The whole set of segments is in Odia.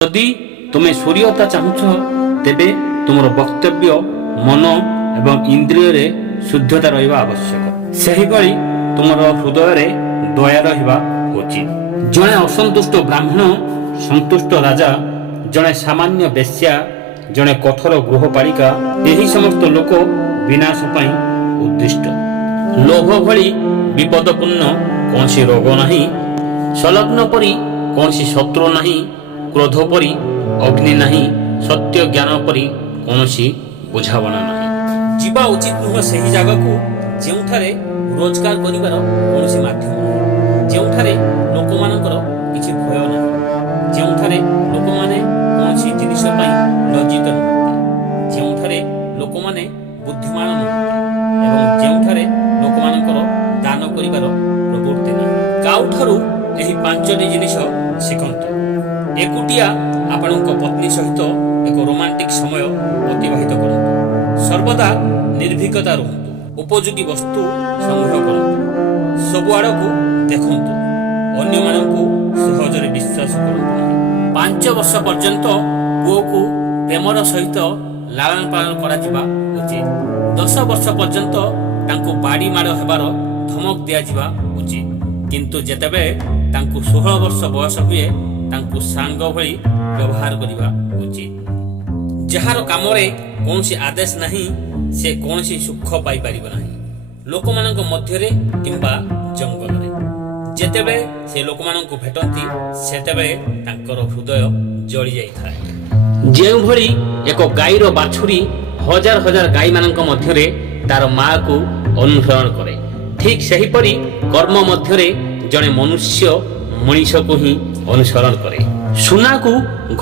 ଯଦି ତୁମେ ସୂର୍ଯ୍ୟତା ଚାହୁଁଛ ତେବେ ତୁମର ବକ୍ତବ୍ୟ ମନ ଏବଂ ଇନ୍ଦ୍ରିୟରେ ଶୁଦ୍ଧତା ରହିବା ଆବଶ୍ୟକ। ସେହିଭଳି ତୁମର ହୃଦୟରେ ଦୟା ରହିବା ଉଚିତ। ଜଣେ ଅସନ୍ତୁଷ୍ଟ ବ୍ରାହ୍ମଣ, ସନ୍ତୁଷ୍ଟ ରାଜା, ଜଣେ ସାମାନ୍ୟ ବେଶ୍ୟା, ଜଣେ କଠୋର ଗୃହପାଳିକା, ଏହି ସମସ୍ତ ଲୋକ ବିନାଶ ପାଇଁ ଉଦ୍ଦିଷ୍ଟ। ଲୋଭ ଭଳି ବିପଦପୂର୍ଣ୍ଣ କୌଣସି ରୋଗ ନାହିଁ, ସଂଲଗ୍ନ ପରି କୌଣସି ଶତ୍ରୁ ନାହିଁ, କ୍ରୋଧ ପରି ଅଗ୍ନି ନାହିଁ, ସତ୍ୟ ଜ୍ଞାନ ପରି କୌଣସି ବୁଝାବଣା ନାହିଁ। ଯିବା ଉଚିତ ନୁହେଁ ସେହି ଜାଗାକୁ ଯେଉଁଠାରେ ରୋଜଗାର କରିବାର କୌଣସି ମାଧ୍ୟମ ନାହିଁ, ଯେଉଁଠାରେ ଲୋକମାନଙ୍କର କିଛି ଭୟ ନାହିଁ, ଯେଉଁଠାରେ ଲୋକମାନେ କୌଣସି ଜିନିଷ ପାଇଁ ଲଜ୍ଜିତ ନୁହନ୍ତି, ଯେଉଁଠାରେ ଲୋକମାନେ ବୁଦ୍ଧିମାନ ନୁହନ୍ତି ଏବଂ ଯେଉଁଠାରେ ଲୋକମାନଙ୍କର ଦାନ କରିବାର ପ୍ରବୃତ୍ତି ନାହିଁ। କାଉଠାରୁ ଏହି 5ଟି ଜିନିଷ ଶିଖନ୍ତୁ। ଏକୁଟିଆ ଆପଣଙ୍କ ପତ୍ନୀ ସହିତ ଏକ ରୋମାଣ୍ଟିକ ସମୟ ଅତିବାହିତ କରନ୍ତୁ। ସର୍ବଦା ନିର୍ଭୀକତା ରୁହନ୍ତୁ। ଉପଯୋଗୀ ବସ୍ତୁ ସଂଗ୍ରହ କରନ୍ତୁ। ସବୁଆଡ଼କୁ ଦେଖନ୍ତୁ। ଅନ୍ୟମାନଙ୍କୁ ସହଜରେ ବିଶ୍ୱାସ କରନ୍ତୁ ନାହିଁ। 5 ବର୍ଷ ପର୍ଯ୍ୟନ୍ତ ପୁଅକୁ ପ୍ରେମର ସହିତ ଲାଳନ ପାଳନ କରାଯିବା ଉଚିତ। 10 ବର୍ଷ ପର୍ଯ୍ୟନ୍ତ ତାଙ୍କୁ ବାଡ଼ି ମାଡ଼ ହେବାର ଧମକ ଦିଆଯିବା ଉଚିତ। କିନ୍ତୁ ଯେତେବେଳେ ତାଙ୍କୁ 16 ବର୍ଷ ବୟସ ହୁଏ ତାଙ୍କୁ ସାଙ୍ଗ ଭଳି ବ୍ୟବହାର କରିବା ଉଚିତ। ଯାହାର କାମରେ କୌଣସି ଆଦେଶ ନାହିଁ ସେ କୌଣସି ସୁଖ ପାଇପାରିବ ନାହିଁ, ଲୋକମାନଙ୍କ ମଧ୍ୟରେ କିମ୍ବା ଜଙ୍ଗଲରେ। ଯେତେବେଳେ ସେ ଲୋକମାନଙ୍କୁ ଭେଟନ୍ତି ସେତେବେଳେ ତାଙ୍କର ହୃଦୟ ଜଳି ଯାଇଥାଏ। ଯେଉଁଭଳି ଏକ ଗାଈର ବାଛୁରୀ ହଜାର ହଜାର ଗାଈମାନଙ୍କ ମଧ୍ୟରେ ତାର ମାଆକୁ ଅନୁସରଣ କରେ, ଠିକ୍ ସେହିପରି କର୍ମ ମଧ୍ୟରେ ଜଣେ ମନୁଷ୍ୟ ମଣିଷକୁ ହିଁ ଅନୁସରଣ କରେ। ସୁନାକୁ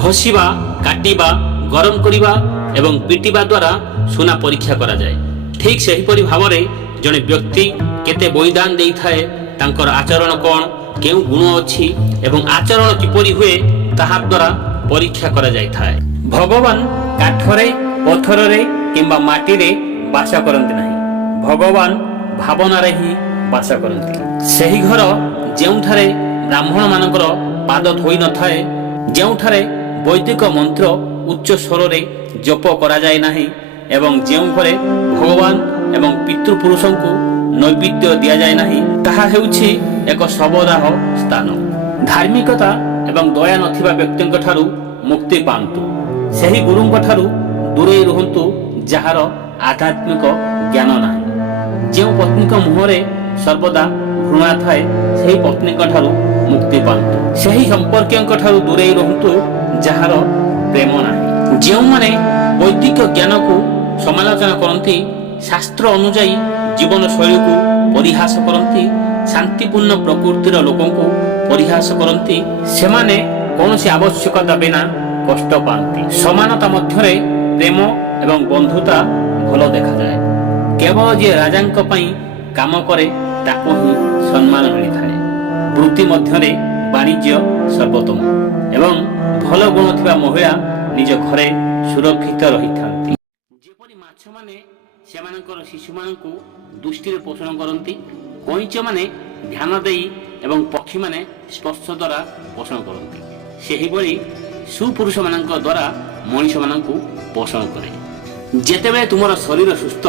ଘଷିବା, କାଟିବା, ଗରମ କରିବା ଏବଂ ପିଟିବା ଦ୍ୱାରା ସୁନା ପରୀକ୍ଷା କରାଯାଏ। ଠିକ୍ ସେହିପରି ଭାବରେ ଜଣେ ବ୍ୟକ୍ତି କେତେ ବଳିଦାନ ଦେଇଥାଏ, ତାଙ୍କର ଆଚରଣ କ'ଣ, କେଉଁ ଗୁଣ ଅଛି ଏବଂ ଆଚରଣ କିପରି ହୁଏ ତାହା ଦ୍ୱାରା ପରୀକ୍ଷା କରାଯାଇଥାଏ। ଭଗବାନ କାଠରେ, ପଥରରେ କିମ୍ବା ମାଟିରେ ବାସ କରନ୍ତି ନାହିଁ, ଭଗବାନ ଭାବନାରେ ହିଁ ବାସ କରନ୍ତି। ସେହି ଘର ଯେଉଁଠାରେ ବ୍ରାହ୍ମଣମାନଙ୍କର ପାଦ ଧୋଇନଥାଏ, ଯେଉଁଠାରେ ବୈଦିକ ମନ୍ତ୍ର ଉଚ୍ଚ ସ୍ୱରରେ ଜପ କରାଯାଏ ନାହିଁ ଏବଂ ଯେଉଁ ଘରେ ଭଗବାନ ଏବଂ ପିତୃପୁରୁଷଙ୍କୁ ନୈବେଦ୍ୟ ଦିଆଯାଏ ନାହିଁ, ତାହା ହେଉଛି ଏକ ଶବଦାହ ସ୍ଥାନ। ଧାର୍ମିକତା ଏବଂ ଦୟା ନଥିବା ବ୍ୟକ୍ତିଙ୍କ ଠାରୁ ମୁକ୍ତି ପାଆନ୍ତୁ। ସେହି ଗୁରୁଙ୍କ ଠାରୁ ଦୂରେଇ ରୁହନ୍ତୁ ଯାହାର ଆଧ୍ୟାତ୍ମିକ ଜ୍ଞାନ ନାହିଁ। ଯେଉଁ ପତ୍ନୀଙ୍କ ମୁହଁରେ ସର୍ବଦା ଘୃଣା ଥାଏ ସେହି ପତ୍ନୀଙ୍କ ଠାରୁ ମୁକ୍ତି ପାଆନ୍ତୁ। ସେହି ସମ୍ପର୍କୀୟଙ୍କ ଠାରୁ ଦୂରେଇ ରୁହନ୍ତୁ ଯାହାର ପ୍ରେମ ନାହିଁ। ଯେଉଁମାନେ ବୈଦିକ ଜ୍ଞାନକୁ ସମାଲୋଚନା କରନ୍ତି, ଶାସ୍ତ୍ର ଅନୁଯାୟୀ ଜୀବନଶୈଳୀକୁ ପରିହାସ କରନ୍ତି, ଶାନ୍ତିପୂର୍ଣ୍ଣ ପ୍ରକୃତିର ଲୋକଙ୍କୁ ପରିହାସ କରନ୍ତି, ସେମାନେ କୌଣସି ଆବଶ୍ୟକତା ବିନା କଷ୍ଟ ପାଆନ୍ତି। ସମାନତା ମଧ୍ୟରେ ପ୍ରେମ ଏବଂ ବନ୍ଧୁତା ଭଲ ଦେଖାଯାଏ। କେବଳ ଯିଏ ରାଜାଙ୍କ ପାଇଁ କାମ କରେ ତାକୁ ହିଁ ସମ୍ମାନ ମିଳିଥାଏ। ବୃତ୍ତି ମଧ୍ୟରେ ବାଣିଜ୍ୟ ସର୍ବୋତ୍ତମ ଏବଂ ଭଲ ଗୁଣ ଥିବା ମହିଳା ନିଜ ଘରେ ସୁରକ୍ଷିତ ରହିଥାନ୍ତି। ଯେପରି ମାଛମାନେ ସେମାନଙ୍କର ଶିଶୁମାନଙ୍କୁ ଦୃଷ୍ଟିରେ ପୋଷଣ କରନ୍ତି, କଇଁଚମାନେ ଧ୍ୟାନ ଦେଇ ଏବଂ ପକ୍ଷୀମାନେ ସ୍ପର୍ଶ ଦ୍ୱାରା ପୋଷଣ କରନ୍ତି, ସେହିଭଳି ସୁପୁରୁଷମାନଙ୍କ ଦ୍ୱାରା ମଣିଷମାନଙ୍କୁ ପୋଷଣ କରେ। ଯେତେବେଳେ ତୁମର ଶରୀର ସୁସ୍ଥ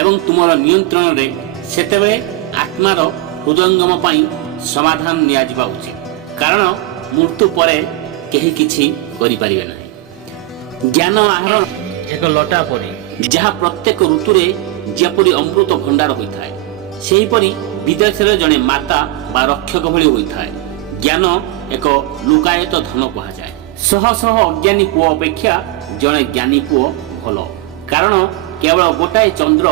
ଏବଂ ତୁମର ନିୟନ୍ତ୍ରଣରେ, ସେତେବେଳେ ଆତ୍ମାର ହୃଦୟଙ୍ଗମ ପାଇଁ ସମାଧାନ ନିଆଯିବା ଉଚିତ, କାରଣ ମୃତ୍ୟୁ ପରେ କେହି କିଛି କରିପାରିବେ ନାହିଁ। ଜ୍ଞାନ ଆହରଣ ଏକ ଲଟା ପରି, ଯାହା ପ୍ରତ୍ୟେକ ଋତୁରେ ଯେପରି ଅମୃତ ଭଣ୍ଡାର ହୋଇଥାଏ, ସେହିପରି ବିଦେଶରେ ଜଣେ ମାତା ବା ରକ୍ଷକ ଭଳି ହୋଇଥାଏ। ଜ୍ଞାନ ଏକ ଲୁକାୟିତ ଧନ କୁହାଯାଏ। ଶହ ଶହ ଅଜ୍ଞାନୀ ପୁଅ ଅପେକ୍ଷା ଜଣେ ଜ୍ଞାନୀ ପୁଅ ଭଲ, କାରଣ କେବଳ ଗୋଟାଏ ଚନ୍ଦ୍ର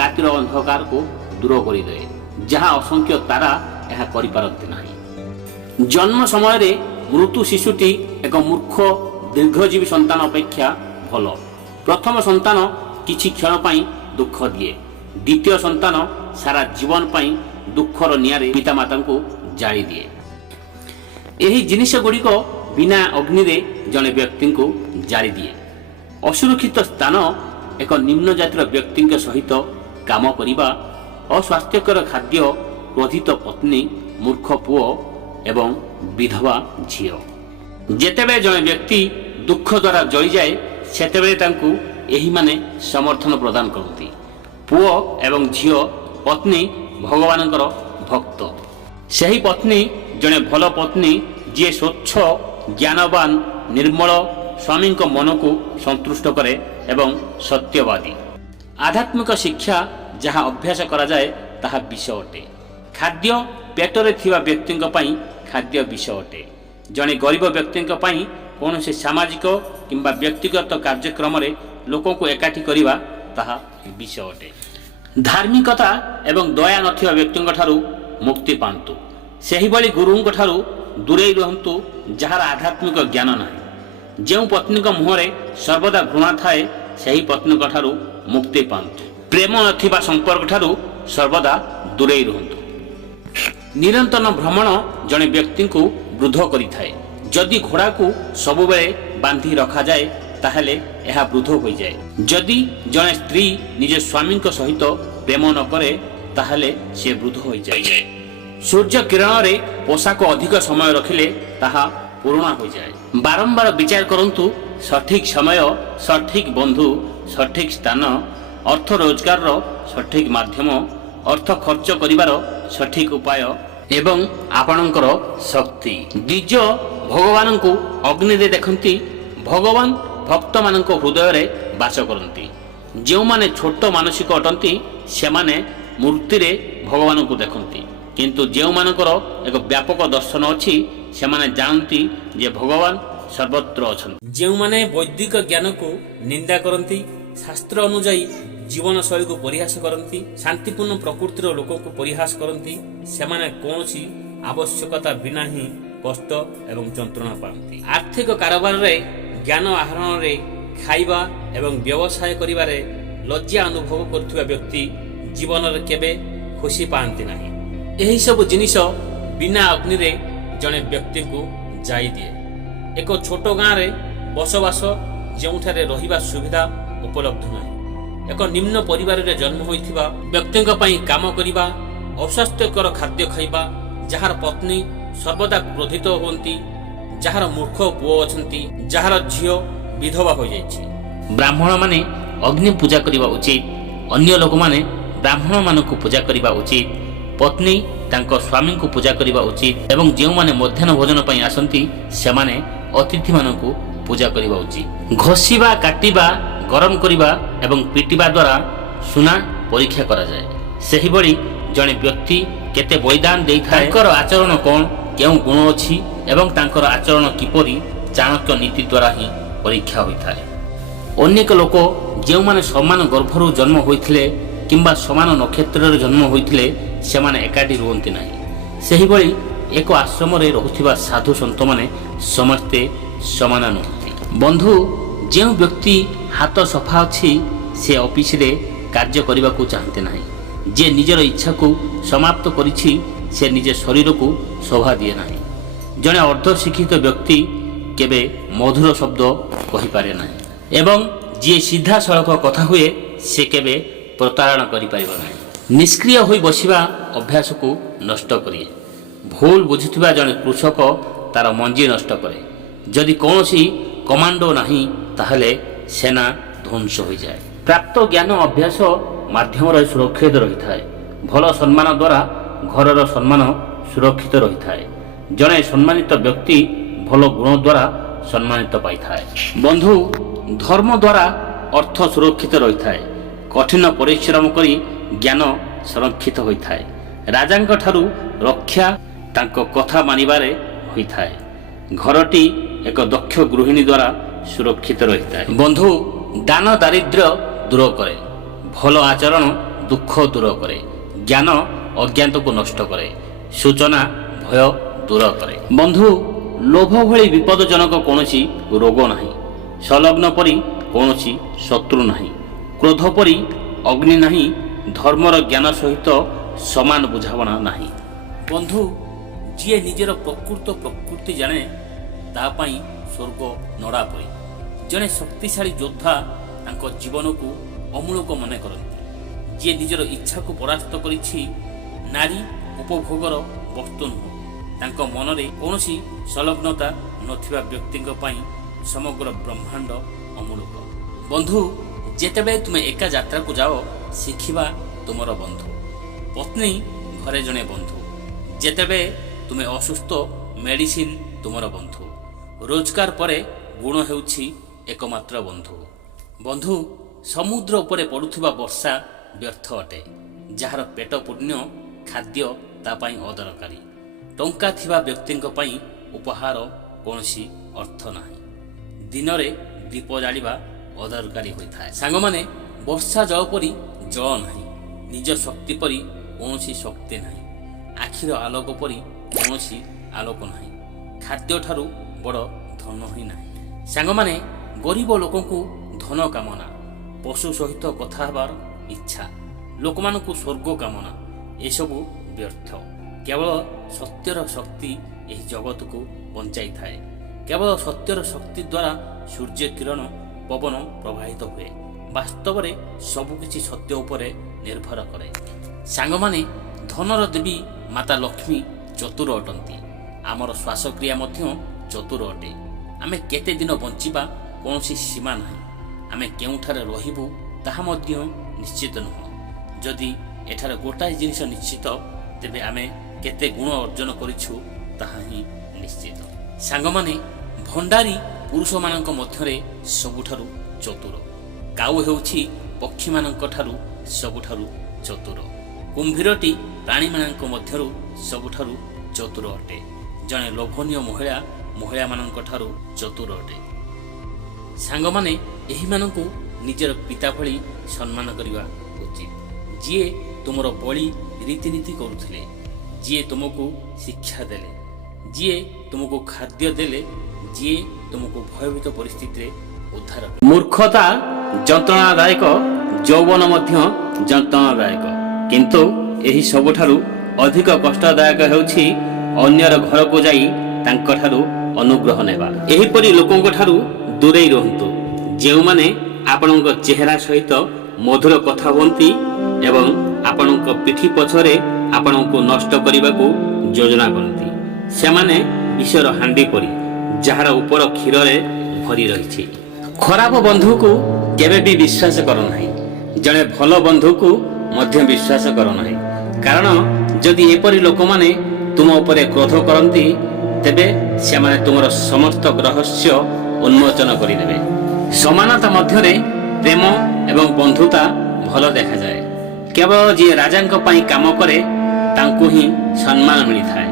ରାତିର ଅନ୍ଧକାରକୁ ଦୂର କରିଦିଏ, ଯାହା ଅସଂଖ୍ୟ ତାରା ଏହା କରିପାରନ୍ତି ନାହିଁ। ଜନ୍ମ ସମୟରେ ମୃତ୍ୟୁ ଶିଶୁଟି ଏକ ମୂର୍ଖ ଦୀର୍ଘଜୀବୀ ସନ୍ତାନ ଅପେକ୍ଷା ଭଲ। ପ୍ରଥମ ସନ୍ତାନ କିଛି କ୍ଷଣ ପାଇଁ ଦୁଃଖ ଦିଏ, ଦ୍ୱିତୀୟ ସନ୍ତାନ ସାରା ଜୀବନ ପାଇଁ ଦୁଃଖର ନିଆଁରେ ପିତାମାତାଙ୍କୁ ଜାଳି ଦିଏ। ଏହି ଜିନିଷ ଗୁଡ଼ିକ ବିନା ଅଗ୍ନିରେ ଜଣେ ବ୍ୟକ୍ତିଙ୍କୁ ଜାଳି ଦିଏ। ଅସୁରକ୍ଷିତ ସ୍ଥାନ, ଏକ ନିମ୍ନ ଜାତିର ବ୍ୟକ୍ତିଙ୍କ ସହିତ କାମ କରିବା, ଅସ୍ୱାସ୍ଥ୍ୟକର ଖାଦ୍ୟ, କ୍ରୋଧିତ ପତ୍ନୀ, ମୂର୍ଖ ପୁଅ ଏବଂ ବିଧବା ଝିଅ। ଯେତେବେଳେ ଜଣେ ବ୍ୟକ୍ତି ଦୁଃଖ ଦ୍ୱାରା ଜଳିଯାଏ ସେତେବେଳେ ତାଙ୍କୁ ଏହିମାନେ ସମର୍ଥନ ପ୍ରଦାନ କରନ୍ତି। ପୁଅ ଏବଂ ଝିଅ ପତ୍ନୀ ଭଗବାନଙ୍କର ଭକ୍ତ। ସେହି ପତ୍ନୀ ଜଣେ ଭଲ ପତ୍ନୀ ଯିଏ ସ୍ୱଚ୍ଛ, ଜ୍ଞାନବାନ, ନିର୍ମଳ, ସ୍ୱାମୀଙ୍କ ମନକୁ ସନ୍ତୁଷ୍ଟ କରେ ଏବଂ ସତ୍ୟବାଦୀ। ଆଧ୍ୟାତ୍ମିକ ଶିକ୍ଷା ଯାହା ଅଭ୍ୟାସ କରାଯାଏ ତାହା ବିଷ ଅଟେ। ଖାଦ୍ୟ ପେଟରେ ଥିବା ବ୍ୟକ୍ତିଙ୍କ ପାଇଁ ଖାଦ୍ୟ ବିଷ ଅଟେ। ଜଣେ ଗରିବ ବ୍ୟକ୍ତିଙ୍କ ପାଇଁ କୌଣସି ସାମାଜିକ କିମ୍ବା ବ୍ୟକ୍ତିଗତ କାର୍ଯ୍ୟକ୍ରମରେ ଲୋକଙ୍କୁ ଏକାଠି କରିବା ତାହା ବିଷ ଅଟେ। ଧାର୍ମିକତା ଏବଂ ଦୟା ନଥିବା ବ୍ୟକ୍ତିଙ୍କ ଠାରୁ ମୁକ୍ତି ପାଆନ୍ତୁ। ସେହିଭଳି ଗୁରୁଙ୍କ ଠାରୁ ଦୂରେଇ ରୁହନ୍ତୁ ଯାହାର ଆଧ୍ୟାତ୍ମିକ ଜ୍ଞାନ ନାହିଁ। ଯେଉଁ ପତ୍ନୀଙ୍କ ମୁହଁରେ ସର୍ବଦା ଘୃଣା ଥାଏ ସେହି ପତ୍ନୀଙ୍କ ଠାରୁ ମୁକ୍ତି ପାଆନ୍ତୁ। ପ୍ରେମ ନଥିବା ସମ୍ପର୍କ ଠାରୁ ସର୍ବଦା ଦୂରେଇ ରୁହନ୍ତୁ। ନିରନ୍ତର ଭ୍ରମଣ ଜଣେ ବ୍ୟକ୍ତିଙ୍କୁ ବୃଦ୍ଧ କରିଥାଏ। ଯଦି ଘୋଡ଼ାକୁ ସବୁବେଳେ ବାନ୍ଧି ରଖାଯାଏ ତାହେଲେ ଏହା ବୃଦ୍ଧ ହୋଇଯାଏ। ଯଦି ଜଣେ ସ୍ତ୍ରୀ ନିଜ ସ୍ୱାମୀଙ୍କ ସହିତ ପ୍ରେମ ନ କରେ ତାହେଲେ ସେ ବୃଦ୍ଧ ହୋଇଯାଏ। ସୂର୍ଯ୍ୟ କିରଣରେ ପୋଷାକ ଅଧିକ ସମୟ ରଖିଲେ ତାହା ପୁରୁଣା ହୋଇଯାଏ। ବାରମ୍ବାର ବିଚାର କରନ୍ତୁ। ସଠିକ୍ ସମୟ, ସଠିକ୍ ବନ୍ଧୁ, ସଠିକ୍ ସ୍ଥାନ, ଅର୍ଥ ରୋଜଗାରର ସଠିକ୍ ମାଧ୍ୟମ, ଅର୍ଥ ଖର୍ଚ୍ଚ କରିବାର ସଠିକ୍ ଉପାୟ ଏବଂ ଆପଣଙ୍କର ଶକ୍ତି। ଦ୍ୱିଜ ଭଗବାନଙ୍କୁ ଅଗ୍ନିରେ ଦେଖନ୍ତି। ଭଗବାନ ଭକ୍ତମାନଙ୍କ ହୃଦୟରେ ବାସ କରନ୍ତି। ଯେଉଁମାନେ ଛୋଟ ମାନସିକ ଅଟନ୍ତି ସେମାନେ ମୂର୍ତ୍ତିରେ ଭଗବାନଙ୍କୁ ଦେଖନ୍ତି, କିନ୍ତୁ ଯେଉଁମାନଙ୍କର ଏକ ବ୍ୟାପକ ଦର୍ଶନ ଅଛି ସେମାନେ ଜାଣନ୍ତି ଯେ ଭଗବାନ ସର୍ବତ୍ର ଅଛନ୍ତି। ଯେଉଁମାନେ ବୈଦିକ ଜ୍ଞାନକୁ ନିନ୍ଦା କରନ୍ତି, ଶାସ୍ତ୍ର ଅନୁଯାୟୀ ଜୀବନଶୈଳୀକୁ ପରିହାସ କରନ୍ତି, ଶାନ୍ତିପୂର୍ଣ୍ଣ ପ୍ରକୃତିର ଲୋକଙ୍କୁ ପରିହାସ କରନ୍ତି, ସେମାନେ କୌଣସି ଆବଶ୍ୟକତା ବିନା ହିଁ କଷ୍ଟ ଏବଂ ଯନ୍ତ୍ରଣା ପାଆନ୍ତି। ଆର୍ଥିକ କାରବାରରେ, ଜ୍ଞାନ ଆହରଣରେ, ଖାଇବା ଏବଂ ବ୍ୟବସାୟ କରିବାରେ ଲଜ୍ଜା ଅନୁଭବ କରୁଥିବା ବ୍ୟକ୍ତି ଜୀବନରେ କେବେ ଖୁସି ପାଆନ୍ତି ନାହିଁ। ଏହିସବୁ ଜିନିଷ ବିନା ଅଗ୍ନିରେ ଜଣେ ବ୍ୟକ୍ତିଙ୍କୁ ଯାଇ ଦିଏ। ଏକ ଛୋଟ ଗାଁରେ ବସବାସ ଯେଉଁଠାରେ ରହିବା ସୁବିଧା ଉପଲବ୍ଧ ନାହିଁ। ଏକ ନିମ୍ନ ପରିବାରରେ ଜନ୍ମ ହୋଇଥିବା ବ୍ୟକ୍ତିଙ୍କ ପାଇଁ କାମ କରିବା, ଅସ୍ୱାସ୍ଥ୍ୟକର ଖାଦ୍ୟ ଖାଇବା, ଯାହାର ପତ୍ନୀ ସର୍ବଦା କ୍ରୋଧିତ ହୁଅନ୍ତି, ଯାହାର ମୂର୍ଖ ପୁଅ ଅଛନ୍ତି, ଯାହାର ଝିଅ ବିଧବା ହୋଇଯାଇଛି। ବ୍ରାହ୍ମଣମାନେ ଅଗ୍ନି ପୂଜା କରିବା ଉଚିତ। ଅନ୍ୟ ଲୋକମାନେ ବ୍ରାହ୍ମଣମାନଙ୍କୁ ପୂଜା କରିବା ଉଚିତ। ପତ୍ନୀ ତାଙ୍କ ସ୍ୱାମୀଙ୍କୁ ପୂଜା କରିବା ଉଚିତ ଏବଂ ଯେଉଁମାନେ ମଧ୍ୟାହ୍ନ ଭୋଜନ ପାଇଁ ଆସନ୍ତି ସେମାନେ ଅତିଥିମାନଙ୍କୁ ପୂଜା କରିବା ଉଚିତ। ଘଷିବା, କାଟିବା, ଗରମ କରିବା ଏବଂ ପିଟିବା ଦ୍ୱାରା ସୁନା ପରୀକ୍ଷା କରାଯାଏ। ସେହିଭଳି ଜଣେ ବ୍ୟକ୍ତି କେତେ ବଳିଦାନ ଦେଇଥାଏ, ତାଙ୍କର ଆଚରଣ କ'ଣ, କେଉଁ ଗୁଣ ଅଛି ଏବଂ ତାଙ୍କର ଆଚରଣ କିପରି, ଚାଣକ୍ୟ ନୀତି ଦ୍ୱାରା ହିଁ ପରୀକ୍ଷା ହୋଇଥାଏ। ଅନେକ ଲୋକ ଯେଉଁମାନେ ସମାନ ଗର୍ଭରୁ ଜନ୍ମ ହୋଇଥିଲେ କିମ୍ବା ସମାନ ନକ୍ଷତ୍ରରେ ଜନ୍ମ ହୋଇଥିଲେ ସେମାନେ ଏକାଠି ରୁହନ୍ତି ନାହିଁ। ସେହିଭଳି ଏକ ଆଶ୍ରମରେ ରହୁଥିବା ସାଧୁ ସନ୍ଥମାନେ ସମସ୍ତେ ସମାନ ନୁହନ୍ତି। ବନ୍ଧୁ, ଯେଉଁ ବ୍ୟକ୍ତି ହାତ ସଫା ଅଛି ସେ ଅଫିସରେ କାର୍ଯ୍ୟ କରିବାକୁ ଚାହାନ୍ତି ନାହିଁ। ଯିଏ ନିଜର ଇଚ୍ଛାକୁ ସମାପ୍ତ କରିଛି ସେ ନିଜ ଶରୀରକୁ ଶୋଭା ଦିଏ ନାହିଁ। ଜଣେ ଅର୍ଦ୍ଧଶିକ୍ଷିତ ବ୍ୟକ୍ତି କେବେ ମଧୁର ଶବ୍ଦ କହିପାରେ ନାହିଁ ଏବଂ ଯିଏ ସିଧାସଳଖ କଥା ହୁଏ ସେ କେବେ ପ୍ରତାରଣା କରିପାରିବ ନାହିଁ। ନିଷ୍କ୍ରିୟ ହୋଇ ବସିବା ଅଭ୍ୟାସକୁ ନଷ୍ଟ କରେ। ଭୁଲ ବୁଝୁଥିବା ଜଣେ କୃଷକ ତାର ମଞ୍ଜି ନଷ୍ଟ କରେ। ଯଦି କୌଣସି କମାଣ୍ଡୋ ନାହିଁ ତାହେଲେ ସେନା ଧ୍ୱଂସ ହୋଇଯାଏ। ପ୍ରାପ୍ତ ଜ୍ଞାନ ଅଭ୍ୟାସ ମାଧ୍ୟମରେ ସୁରକ୍ଷିତ ରହିଥାଏ। ଭଲ ସମ୍ମାନ ଦ୍ୱାରା ଘରର ସମ୍ମାନ ସୁରକ୍ଷିତ ରହିଥାଏ। ଜଣେ ସମ୍ମାନିତ ବ୍ୟକ୍ତି ଭଲ ଗୁଣ ଦ୍ୱାରା ସମ୍ମାନିତ ପାଇଥାଏ। ବନ୍ଧୁ, ଧର୍ମ ଦ୍ୱାରା ଅର୍ଥ ସୁରକ୍ଷିତ ରହିଥାଏ। କଠିନ ପରିଶ୍ରମ କରି ଜ୍ଞାନ ସଂରକ୍ଷିତ ହୋଇଥାଏ। ରାଜାଙ୍କ ଠାରୁ ରକ୍ଷା ତାଙ୍କ କଥା ମାନିବାରେ ହୋଇଥାଏ। ଘରଟି ଏକ ଦକ୍ଷ ଗୃହିଣୀ ଦ୍ୱାରା ସୁରକ୍ଷିତ ରହିଥାଏ। ବନ୍ଧୁ, ଦାନ ଦାରିଦ୍ର୍ୟ ଦୂର କରେ। ଭଲ ଆଚରଣ ଦୁଃଖ ଦୂର କରେ। ଜ୍ଞାନ ଅଜ୍ଞାତକୁ ନଷ୍ଟ କରେ। ସୂଚନା ଭୟ ଦୂର କରେ। ବନ୍ଧୁ, ଲୋଭ ଭଳି ବିପଦଜନକ କୌଣସି ରୋଗ ନାହିଁ। ସଂଲଗ୍ନ ପରି କୌଣସି ଶତ୍ରୁ ନାହିଁ। କ୍ରୋଧ ପରି ଅଗ୍ନି ନାହିଁ। ଧର୍ମର ଜ୍ଞାନ ସହିତ ସମାନ ବୁଝାମଣା ନାହିଁ। ବନ୍ଧୁ, ଯିଏ ନିଜର ପ୍ରକୃତି ଜାଣେ ତା ପାଇଁ ସ୍ୱର୍ଗ ନଡ଼ା ପରି। ଜଣେ ଶକ୍ତିଶାଳୀ ଯୋଦ୍ଧା ତାଙ୍କ ଜୀବନକୁ ଅମୂଳକ ମନେ କରନ୍ତି। ଯିଏ ନିଜର ଇଚ୍ଛାକୁ ପରାସ୍ତ କରିଛି ନାରୀ ଉପଭୋଗର ବସ୍ତୁ ନୁହେଁ, ତାଙ୍କ ମନରେ କୌଣସି ସଂଲଗ୍ନତା ନଥିବା ବ୍ୟକ୍ତିଙ୍କ ପାଇଁ ସମଗ୍ର ବ୍ରହ୍ମାଣ୍ଡ ଅମୂଳକ। ବନ୍ଧୁ, ଯେତେବେଳେ ତୁମେ ଏକା ଯାତ୍ରାକୁ ଯାଅ, ଶିଖିବା ତୁମର ବନ୍ଧୁ। ପତ୍ନୀ ଘରେ ଜଣେ ବନ୍ଧୁ। ଯେତେବେଳେ ତୁମେ ଅସୁସ୍ଥ, ମେଡିସିନ ତୁମର ବନ୍ଧୁ। ରୋଜଗାର ପରେ ଗୁଣ ହେଉଛି ଏକମାତ୍ର ବନ୍ଧୁ। ବନ୍ଧୁ, ସମୁଦ୍ର ଉପରେ ପଡ଼ୁଥିବା ବର୍ଷା ବ୍ୟର୍ଥ ଅଟେ। ଯାହାର ପେଟ ପୂର୍ଣ୍ଣ, ଖାଦ୍ୟ ତା ପାଇଁ ଅଦରକାରୀ। ଟଙ୍କା ଥିବା ବ୍ୟକ୍ତିଙ୍କ ପାଇଁ ଉପହାର କୌଣସି ଅର୍ଥ ନାହିଁ। ଦିନରେ ଦୀପ ଜାଳିବା ଅଦରକାରୀ ହୋଇଥାଏ। ସାଙ୍ଗମାନେ, ବର୍ଷା ଜଳ ପରି ଜଳ ନାହିଁ। ନିଜ ଶକ୍ତି ପରି କୌଣସି ଶକ୍ତି ନାହିଁ। ଆଖିର ଆଲୋକ ପରି କୌଣସି ଆଲୋକ ନାହିଁ। ଖାଦ୍ୟଠାରୁ ବଡ଼ ଧନ ହିଁ ନାହିଁ। ସାଙ୍ଗମାନେ, ଗରିବ ଲୋକଙ୍କୁ ଧନ କାମନା, ପଶୁ ସହିତ କଥା ହେବାର ଇଚ୍ଛା, ଲୋକମାନଙ୍କୁ ସ୍ୱର୍ଗ କାମନା, ଏସବୁ ବ୍ୟର୍ଥ। କେବଳ ସତ୍ୟର ଶକ୍ତି ଏହି ଜଗତକୁ ବଞ୍ଚାଇଥାଏ। କେବଳ ସତ୍ୟର ଶକ୍ତି ଦ୍ୱାରା ସୂର୍ଯ୍ୟ କିରଣ, ପବନ ପ୍ରବାହିତ ହୁଏ। ବାସ୍ତବରେ ସବୁକିଛି ସତ୍ୟ ଉପରେ ନିର୍ଭର କରେ। ସାଙ୍ଗମାନେ, ଧନର ଦେବୀ ମାତା ଲକ୍ଷ୍ମୀ ଚତୁର ଅଟନ୍ତି। ଆମର ଶ୍ୱାସକ୍ରିୟା ମଧ୍ୟ ଚତୁର ଅଟେ। ଆମେ କେତେ ଦିନ ବଞ୍ଚିବା କୌଣସି ସୀମା ନାହିଁ। ଆମେ କେଉଁଠାରେ ରହିବୁ ତାହା ମଧ୍ୟ ନିଶ୍ଚିତ ନୁହେଁ। ଯଦି ଏଠାରେ ଗୋଟାଏ ଜିନିଷ ନିଶ୍ଚିତ, ତେବେ ଆମେ କେତେ ଗୁଣ ଅର୍ଜନ କରିଛୁ ତାହା ହିଁ ନିଶ୍ଚିତ। ସାଙ୍ଗମାନେ, ଭଣ୍ଡାରୀ ପୁରୁଷମାନଙ୍କ ମଧ୍ୟରେ ସବୁଠାରୁ ଚତୁର। କାଉ ହେଉଛି ପକ୍ଷୀମାନଙ୍କ ଠାରୁ ସବୁଠାରୁ ଚତୁର। କୁମ୍ଭୀରଟି ପ୍ରାଣୀମାନଙ୍କ ମଧ୍ୟରୁ ସବୁଠାରୁ ଚତୁର ଅଟେ। ଜଣେ ଲୋଭନୀୟ ମହିଳା ମହିଳାମାନଙ୍କ ଠାରୁ ଚତୁର ଅଟେ। ସାଙ୍ଗମାନେ, ଏହିମାନଙ୍କୁ ନିଜର ପିତା ଭଳି ସମ୍ମାନ କରିବା ଉଚିତ। ଯିଏ ତୁମର ବଳି ରୀତିନୀତି କରୁଥିଲେ, ଯିଏ ତୁମକୁ ଶିକ୍ଷା ଦେଲେ, ଯିଏ ତୁମକୁ ଖାଦ୍ୟ ଦେଲେ, ଯିଏ ତୁମକୁ ଭୟଭୀତ ପରିସ୍ଥିତିରେ ଉଦ୍ଧାର କଲେ। ମୂର୍ଖତା ଯନ୍ତ୍ରଣାଦାୟକ, ଯୌବନ ମଧ୍ୟ ଯନ୍ତ୍ରଣାଦାୟକ। କିନ୍ତୁ ଏହି ସବୁଠାରୁ ଅଧିକ କଷ୍ଟଦାୟକ ହେଉଛି ଅନ୍ୟର ଘରକୁ ଯାଇ ତାଙ୍କଠାରୁ ଅନୁଗ୍ରହ ନେବା। ଏହିପରି ଲୋକଙ୍କ ଠାରୁ ଦୂରେଇ ରୁହନ୍ତୁ, ଯେଉଁମାନେ ଆପଣଙ୍କ ଚେହେରା ସହିତ ମଧୁର କଥା ହୁଅନ୍ତି ଏବଂ ଆପଣଙ୍କ ପିଠି ପଛରେ ଆପଣଙ୍କୁ ନଷ୍ଟ କରିବାକୁ ଯୋଜନା କରନ୍ତି। ସେମାନେ ବିଷର ହାଣ୍ଡି ପରି, ଯାହାର ଉପର କ୍ଷୀରରେ ଭରି ରହିଛି। ଖରାପ ବନ୍ଧୁକୁ କେବେ ବି ବିଶ୍ୱାସ କର ନାହିଁ। ଜଣେ ଭଲ ବନ୍ଧୁକୁ ମଧ୍ୟ ବିଶ୍ୱାସ କର ନାହିଁ। କାରଣ ଯଦି ଏପରି ଲୋକମାନେ ତୁମ ଉପରେ କ୍ରୋଧ କରନ୍ତି, ତେବେ ସେମାନେ ତୁମର ସମସ୍ତ ରହସ୍ୟ ଉନ୍ମୋଚନ କରିଦେବେ। ସମାନତା ମଧ୍ୟରେ ପ୍ରେମ ଏବଂ ବନ୍ଧୁତା ଭଲ ଦେଖାଯାଏ। କେବଳ ଯିଏ ରାଜାଙ୍କ ପାଇଁ କାମ କରେ ତାଙ୍କୁ ହିଁ ସମ୍ମାନ ମିଳିଥାଏ।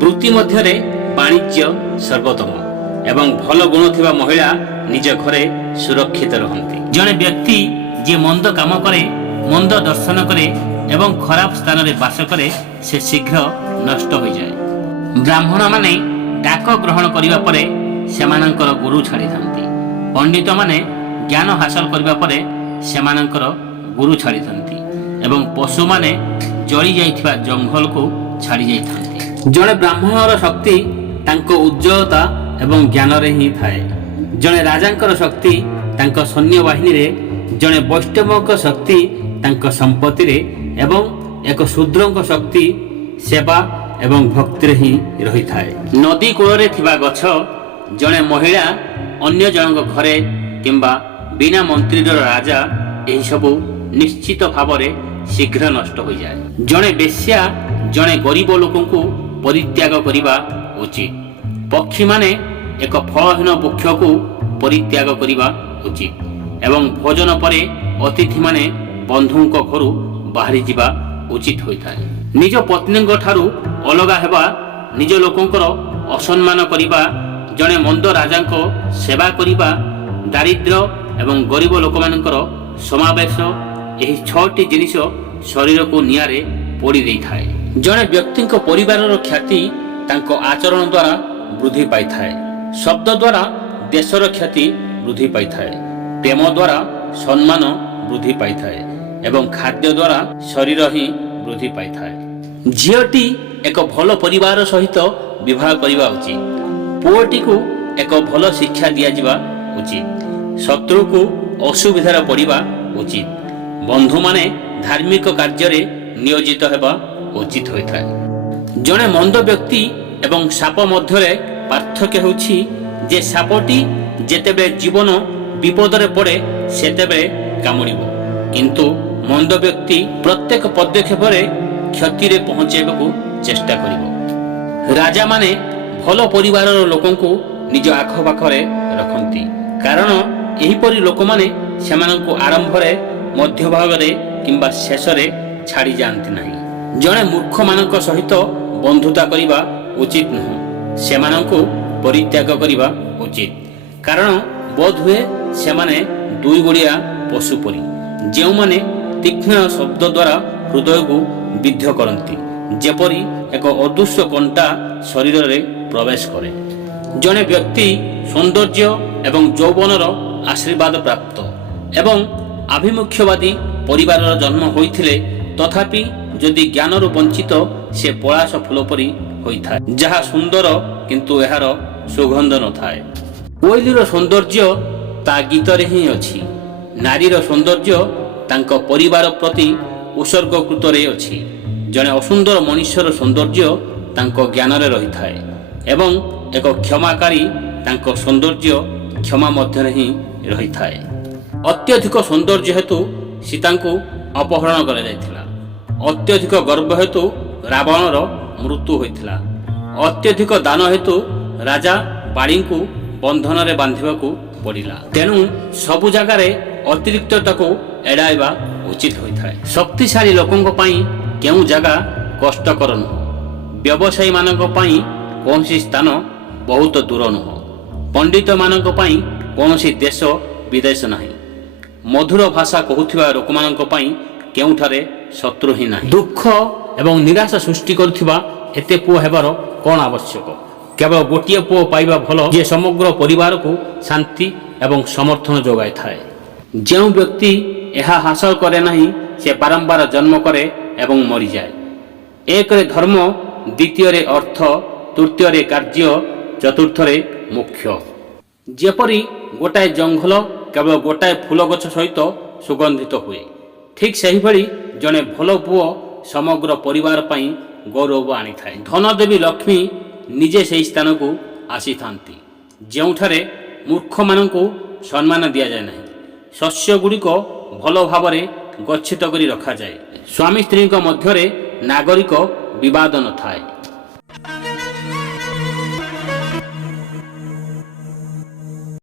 ବୃତ୍ତି ମଧ୍ୟରେ ବାଣିଜ୍ୟ ସର୍ବୋତ୍ତମ ଏବଂ ଭଲ ଗୁଣ ଥିବା ମହିଳା ନିଜ ଘରେ ସୁରକ୍ଷିତ ରହନ୍ତି। ଜଣେ ବ୍ୟକ୍ତି ଯିଏ ମନ୍ଦ କାମ କରେ, ମନ୍ଦ ଦର୍ଶନ କରେ ଏବଂ ଖରାପ ସ୍ଥାନରେ ବାସ କରେ, ସେ ଶୀଘ୍ର ନଷ୍ଟ ହୋଇଯାଏ। ବ୍ରାହ୍ମଣମାନେ ଡାକ ଗ୍ରହଣ କରିବା ପରେ ସେମାନଙ୍କର ଗୁରୁ ଛାଡ଼ିଥାନ୍ତି। ପଣ୍ଡିତମାନେ ଜ୍ଞାନ ହାସଲ କରିବା ପରେ ସେମାନଙ୍କର ଗୁରୁ ଛାଡ଼ିଥାନ୍ତି ଏବଂ ପଶୁମାନେ ଜଳି ଯାଇଥିବା ଜଙ୍ଗଲକୁ ଛାଡ଼ି ଯାଇଥାନ୍ତି। ଜଣେ ବ୍ରାହ୍ମଣର ଶକ୍ତି ତାଙ୍କ ଉଜ୍ଜ୍ୱଳତା ଏବଂ ଜ୍ଞାନରେ ହିଁ ଥାଏ। ଜଣେ ରାଜାଙ୍କର ଶକ୍ତି ତାଙ୍କ ସୈନ୍ୟବାହିନୀରେ, ଜଣେ ବୈଷ୍ଣବଙ୍କ ଶକ୍ତି ତାଙ୍କ ସମ୍ପତ୍ତିରେ ଏବଂ ଏକ ଶୂଦ୍ରଙ୍କ ଶକ୍ତି ସେବା ଏବଂ ଭକ୍ତିରେ ହିଁ ରହିଥାଏ। ନଦୀ କୂଳରେ ଥିବା ଗଛ, ଜଣେ ମହିଳା ଅନ୍ୟ ଜଣଙ୍କ ଘରେ କିମ୍ବା ବିନା ମନ୍ତ୍ରୀର ରାଜା, ଏହିସବୁ ନିଶ୍ଚିତ ଭାବରେ ଶୀଘ୍ର ନଷ୍ଟ ହୋଇଯାଏ। ଜଣେ ବେଶ୍ୟା ଜଣେ ଗରିବ ଲୋକଙ୍କୁ ପରିତ୍ୟାଗ କରିବା ଉଚିତ। ପକ୍ଷୀମାନେ ଏକ ଫଳହୀନ ବୃକ୍ଷକୁ ପରିତ୍ୟାଗ କରିବା ଉଚିତ ଏବଂ ଭୋଜନ ପରେ ଅତିଥିମାନେ ବନ୍ଧୁଙ୍କ ଘରୁ ବାହାରିଯିବା ଉଚିତ ହୋଇଥାଏ। ନିଜ ପତ୍ନୀଙ୍କ ଠାରୁ ଅଲଗା ହେବା, ନିଜ ଲୋକଙ୍କର ଅସମ୍ମାନ କରିବା, ଜଣେ ମନ୍ଦ ରାଜାଙ୍କ ସେବା କରିବା, ଦାରିଦ୍ର୍ୟ ଏବଂ ଗରିବ ଲୋକମାନଙ୍କର ସମାବେଶ, ଏହି 6ଟି ଜିନିଷ ଶରୀରକୁ ନିଆଁରେ ପୋଡ଼ି ଦେଇଥାଏ। ଜଣେ ବ୍ୟକ୍ତିଙ୍କ ପରିବାରର ଖ୍ୟାତି ତାଙ୍କ ଆଚରଣ ଦ୍ୱାରା ବୃଦ୍ଧି ପାଇଥାଏ। ଶବ୍ଦ ଦ୍ୱାରା ଦେଶର ଖ୍ୟାତି ବୃଦ୍ଧି ପାଇଥାଏ। ପ୍ରେମ ଦ୍ୱାରା ସମ୍ମାନ ବୃଦ୍ଧି ପାଇଥାଏ ଏବଂ ଖାଦ୍ୟ ଦ୍ୱାରା ଶରୀର ହିଁ ବୃଦ୍ଧି ପାଇଥାଏ। ଝିଅଟି ଏକ ଭଲ ପରିବାର ସହିତ ବିବାହ କରିବା ଉଚିତ। ପୁଅଟିକୁ ଏକ ଭଲ ଶିକ୍ଷା ଦିଆଯିବା ଉଚିତ। ଶତ୍ରୁକୁ ଅସୁବିଧାରେ ପଡ଼ିବା ଉଚିତ। ବନ୍ଧୁମାନେ ଧାର୍ମିକ କାର୍ଯ୍ୟରେ ନିୟୋଜିତ ହେବା ଉଚିତ ହୋଇଥାଏ। ଜଣେ ମନ୍ଦ ବ୍ୟକ୍ତି ଏବଂ ସାପ ମଧ୍ୟରେ ପାର୍ଥକ୍ୟ ହେଉଛି ଯେ ସାପଟି ଯେତେବେଳେ ଜୀବନ ବିପଦରେ ପଡ଼େ ସେତେବେଳେ କାମୁଡ଼ିବ, କିନ୍ତୁ ମନ୍ଦ ବ୍ୟକ୍ତି ପ୍ରତ୍ୟେକ ପଦକ୍ଷେପରେ କ୍ଷତିରେ ପହଞ୍ଚାଇବାକୁ ଚେଷ୍ଟା କରିବ। ରାଜାମାନେ ଭଲ ପରିବାରର ଲୋକଙ୍କୁ ନିଜ ଆଖପାଖରେ ରଖନ୍ତି, କାରଣ ଏହିପରି ଲୋକମାନେ ସେମାନଙ୍କୁ ଆରମ୍ଭରେ, ମଧ୍ୟଭାଗରେ କିମ୍ବା ଶେଷରେ ଛାଡ଼ି ଯାଆନ୍ତି ନାହିଁ। ଜଣେ ମୂର୍ଖମାନଙ୍କ ସହିତ ବନ୍ଧୁତା କରିବା ଉଚିତ ନୁହେଁ, ସେମାନଙ୍କୁ ପରିତ୍ୟାଗ କରିବା ଉଚିତ, କାରଣ ବୋଧହୁଏ ସେମାନେ ଦୁଇ ଗୋଡ଼ିଆ ପଶୁ ପରି, ଯେଉଁମାନେ ତୀକ୍ଷ୍ଣ ଶବ୍ଦ ଦ୍ୱାରା ହୃଦୟକୁ ବିଦ୍ଧ କରନ୍ତି, ଯେପରି ଏକ ଅଦୃଶ୍ୟ କଣ୍ଟା ଶରୀରରେ ପ୍ରବେଶ କରେ। ଜଣେ ବ୍ୟକ୍ତି ସୌନ୍ଦର୍ଯ୍ୟ ଏବଂ ଯୌବନର ଆଶୀର୍ବାଦ ପ୍ରାପ୍ତ ଏବଂ ଆଭିମୁଖ୍ୟବାଦୀ ପରିବାରର ଜନ୍ମ ହୋଇଥିଲେ ତଥାପି ଯଦି ଜ୍ଞାନରୁ ବଞ୍ଚିତ, ସେ ପଳାଶ ଫୁଲ ପରି ହୋଇଥାଏ, ଯାହା ସୁନ୍ଦର କିନ୍ତୁ ଏହାର ସୁଗନ୍ଧ ନଥାଏ। କୋଇଲିର ସୌନ୍ଦର୍ଯ୍ୟ ତା ଗୀତରେ ହିଁ ଅଛି। ନାରୀର ସୌନ୍ଦର୍ଯ୍ୟ ତାଙ୍କ ପରିବାର ପ୍ରତି ଉତ୍ସର୍ଗକୃତରେ ଅଛି। ଜଣେ ଅସୁନ୍ଦର ମଣିଷର ସୌନ୍ଦର୍ଯ୍ୟ ତାଙ୍କ ଜ୍ଞାନରେ ରହିଥାଏ ଏବଂ ଏକ କ୍ଷମାକାରୀ ତାଙ୍କ ସୌନ୍ଦର୍ଯ୍ୟ କ୍ଷମା ମଧ୍ୟରେ ହିଁ ରହିଥାଏ। ଅତ୍ୟଧିକ ସୌନ୍ଦର୍ଯ୍ୟ ହେତୁ ସୀତାଙ୍କୁ ଅପହରଣ କରାଯାଇଥିଲା। ଅତ୍ୟଧିକ ଗର୍ବ ହେତୁ ରାବଣର ମୃତ୍ୟୁ ହୋଇଥିଲା। ଅତ୍ୟଧିକ ଦାନ ହେତୁ ରାଜା ବାଳୀଙ୍କୁ ବନ୍ଧନରେ ବାନ୍ଧିବାକୁ ପଡ଼ିଲା। ତେଣୁ ସବୁ ଜାଗାରେ ଅତିରିକ୍ତତାକୁ ଏଡ଼ାଇବା ଉଚିତ ହୋଇଥାଏ। ଶକ୍ତିଶାଳୀ ଲୋକଙ୍କ ପାଇଁ କେଉଁ ଜାଗା କଷ୍ଟକର ନୁହଁ। ବ୍ୟବସାୟୀମାନଙ୍କ ପାଇଁ କୌଣସି ସ୍ଥାନ ବହୁତ ଦୂର ନୁହଁ। ପଣ୍ଡିତମାନଙ୍କ ପାଇଁ କୌଣସି ଦେଶ ବିଦେଶ ନାହିଁ। ମଧୁର ଭାଷା କହୁଥିବା ଲୋକମାନଙ୍କ ପାଇଁ କେଉଁଠାରେ ଶତ୍ରୁ ହିଁ ନାହିଁ। ଦୁଃଖ ଏବଂ ନିରାଶା ସୃଷ୍ଟି କରୁଥିବା ଏତେ ପୁଅ ହେବାର କ'ଣ ଆବଶ୍ୟକ? କେବଳ ଗୋଟିଏ ପୁଅ ପାଇବା ଭଲ, ଯିଏ ସମଗ୍ର ପରିବାରକୁ ଶାନ୍ତି ଏବଂ ସମର୍ଥନ ଯୋଗାଇଥାଏ। ଯେଉଁ ବ୍ୟକ୍ତି ଏହା ହାସଲ କରେ ନାହିଁ ସେ ବାରମ୍ବାର ଜନ୍ମ କରେ ଏବଂ ମରିଯାଏ। ଏକରେ ଧର୍ମ, ଦ୍ୱିତୀୟରେ ଅର୍ଥ, ତୃତୀୟରେ କାର୍ଯ୍ୟ, ଚତୁର୍ଥରେ ମୁଖ୍ୟ। ଯେପରି ଗୋଟାଏ ଜଙ୍ଗଲ କେବଳ ଗୋଟାଏ ଫୁଲ ଗଛ ସହିତ ସୁଗନ୍ଧିତ ହୁଏ, ଠିକ୍ ସେହିଭଳି ଜଣେ ଭଲ ପୁଅ ସମଗ୍ର ପରିବାର ପାଇଁ ଗୌରବ ଆଣିଥାଏ। ଧନଦେବୀ ଲକ୍ଷ୍ମୀ ନିଜେ ସେହି ସ୍ଥାନକୁ ଆସିଥାନ୍ତି ଯେଉଁଠାରେ ମୂର୍ଖମାନଙ୍କୁ ସମ୍ମାନ ଦିଆଯାଏ ନାହିଁ। ଶସ୍ୟଗୁଡ଼ିକ ଭଲ ଭାବରେ ଗଚ୍ଛିତ କରି ରଖାଯାଏ। ସ୍ୱାମୀ ସ୍ତ୍ରୀଙ୍କ ମଧ୍ୟରେ ନାଗରିକ ବିବାଦ ନଥାଏ।